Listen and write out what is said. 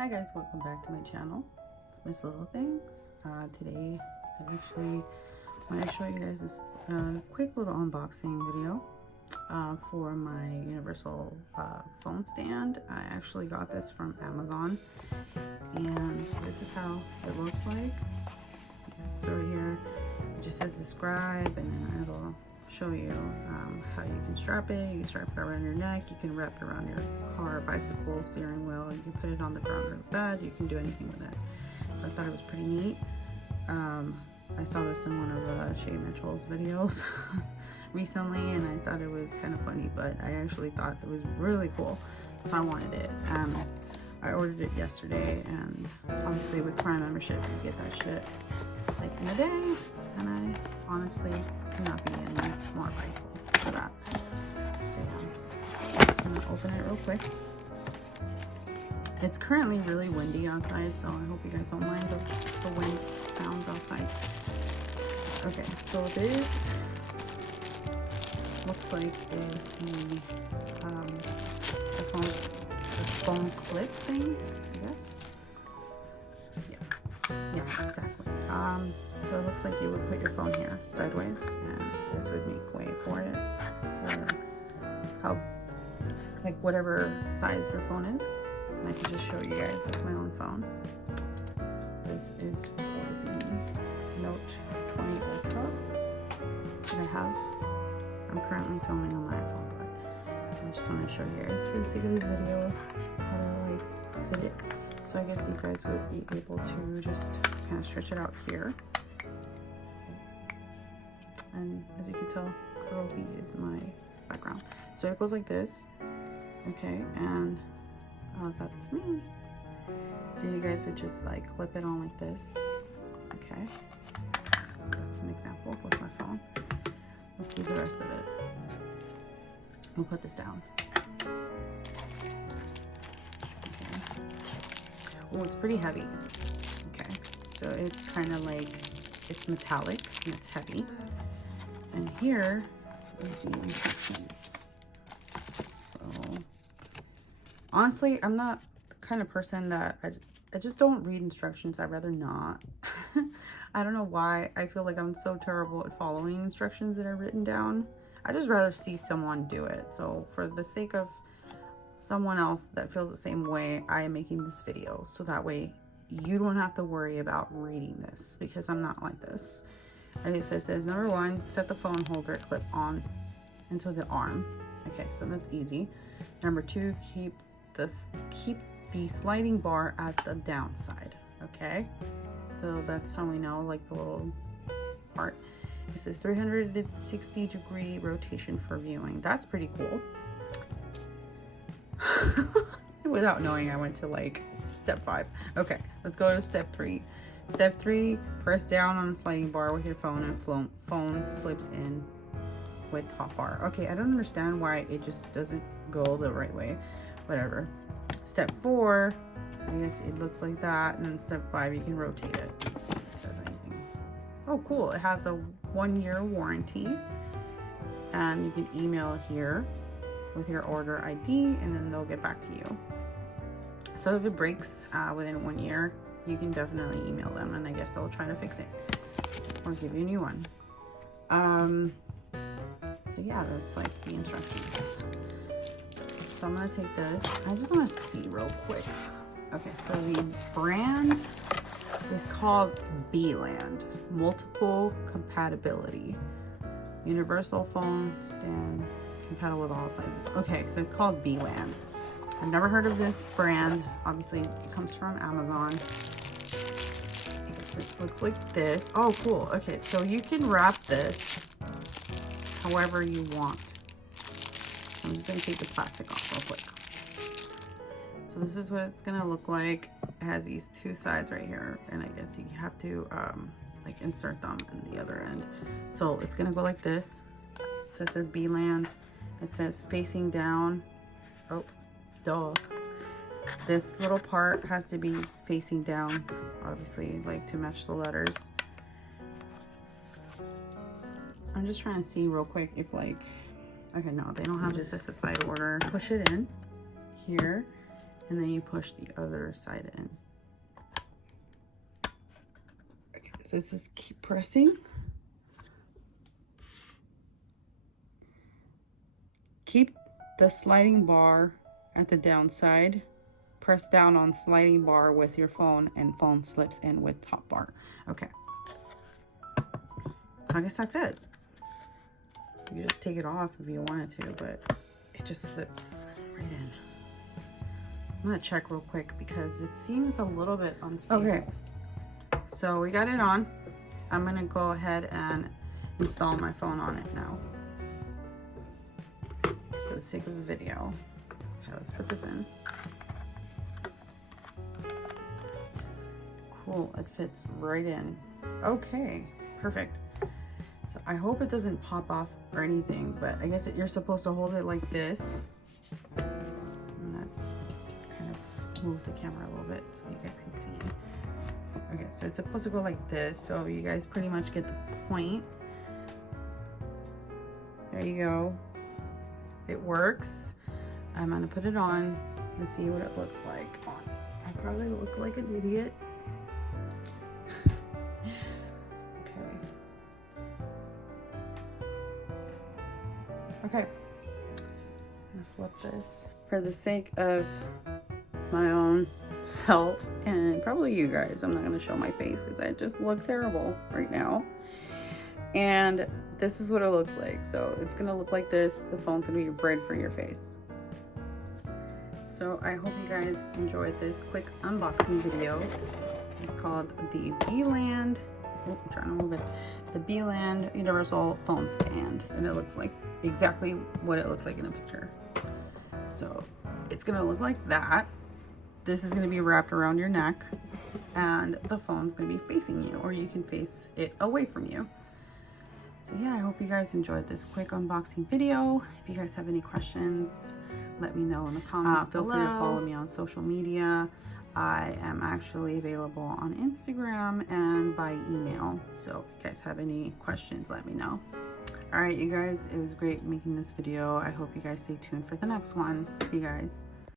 Hi guys, welcome back to my channel, Miss Little Things. Today I actually want to show you guys this quick little unboxing video for my universal phone stand. I actually got this from Amazon, and this is how it looks like. So right here it just says subscribe, and then it'll show you how you can strap it. You can strap it around your neck, you can wrap it around your car, bicycle, steering wheel, you can put it on the ground or the bed, you can do anything with it. I thought it was pretty neat. I saw this in one of Shay Mitchell's videos recently, and I thought it was kind of funny, but I actually thought it was really cool, so I wanted it. I ordered it yesterday, and obviously with Prime membership you get that shit like in a day, and I honestly could not be any more grateful for that. So yeah, I'm just gonna open it real quick. It's currently really windy outside, so I hope you guys don't mind the wind sounds outside. Okay, so this looks like is the phone clip thing, I guess. Yeah, exactly. So it looks like you would put your phone here sideways, and this would make way for it, or how, like whatever size your phone is. And I can just show you guys with my own phone. This is for the Note 20 Ultra that I have. I'm currently filming on my iPhone, but I just want to show you guys for the sake of this video how to like fit it. So I guess you guys would be able to just kind of stretch it out here. And as you can tell, Curly is my background. So it goes like this, okay, and that's me. So you guys would just like clip it on like this, okay. That's an example with my phone. Let's see the rest of it. We'll put this down. Oh, it's pretty heavy. Okay, so it's kind of like, it's metallic and it's heavy. And here is the instructions. So, honestly, I'm not the kind of person that, I just don't read instructions. I'd rather not. I don't know why. I feel like I'm so terrible at following instructions that are written down. I just rather see someone do it. So for the sake of someone else that feels the same way, I am making this video so that way you don't have to worry about reading this, because I'm not like this. Okay, so it says number 1, set the phone holder clip on into the arm. Okay, so that's easy. Number 2, keep the sliding bar at the downside. Okay, so that's how we know, like the little part. It says 360-degree rotation for viewing. That's pretty cool. Without knowing, I went to like step 5. Okay, let's go to step 3. Step 3, press down on the sliding bar with your phone, and phone slips in with hotbar. Okay, I don't understand why it just doesn't go the right way. Whatever. Step 4, I guess it looks like that, and then step 5, you can rotate it. Let's see if it says anything. Oh, cool. It has a 1-year warranty, and you can email it here with your order ID, and then they'll get back to you. So if it breaks within 1 year, you can definitely email them, and I guess they'll try to fix it or give you a new one. So yeah, that's like the instructions. So I'm gonna take this. I just want to see real quick. Okay, so the brand is called Beeland Multiple Compatibility Universal Phone Stand, compatible with all sizes. Okay, so it's called Beeland. I've never heard of this brand. Obviously, it comes from Amazon. I guess it looks like this. Oh, cool. Okay, so you can wrap this however you want. I'm just gonna take the plastic off real quick. So this is what it's gonna look like. It has these 2 sides right here, and I guess you have to like insert them in the other end. So it's gonna go like this. So it says Beeland. It says facing down. Oh, duh. This little part has to be facing down, obviously, like to match the letters. I'm just trying to see real quick if like, okay, no, they don't have a specified order. Push it in here, and then you push the other side in. Okay, so just keep pressing. Keep the sliding bar at the downside. Press down on sliding bar with your phone, and phone slips in with top bar. Okay. So I guess that's it. You just take it off if you wanted to, but it just slips right in. I'm gonna check real quick because it seems a little bit unstable. Okay. So we got it on. I'm gonna go ahead and install my phone on it now. For the sake of the video. Okay, let's put this in. Cool, it fits right in. Okay, perfect. So I hope it doesn't pop off or anything, but I guess you're supposed to hold it like this. I'm gonna kind of move the camera a little bit so you guys can see. Okay, so it's supposed to go like this, so you guys pretty much get the point. There you go. It works. I'm gonna put it on. Let's see what it looks like on. I probably look like an idiot. Okay, I'm gonna flip this for the sake of my own self and probably you guys. I'm not gonna show my face because I just look terrible right now. And this is what it looks like. So it's gonna look like this. The phone's gonna be right for your face. So I hope you guys enjoyed this quick unboxing video. It's called the Beeland. Oh, I'm trying to move it. The Beeland Universal Phone Stand, and it looks like exactly what it looks like in a picture. So it's gonna look like that. This is gonna be wrapped around your neck, and the phone's gonna be facing you, or you can face it away from you. So yeah, I hope you guys enjoyed this quick unboxing video. If you guys have any questions, let me know in the comments below. Feel free to follow me on social media. I am actually available on Instagram and by email. So if you guys have any questions, let me know. All right, you guys, it was great making this video. I hope you guys stay tuned for the next one. See you guys.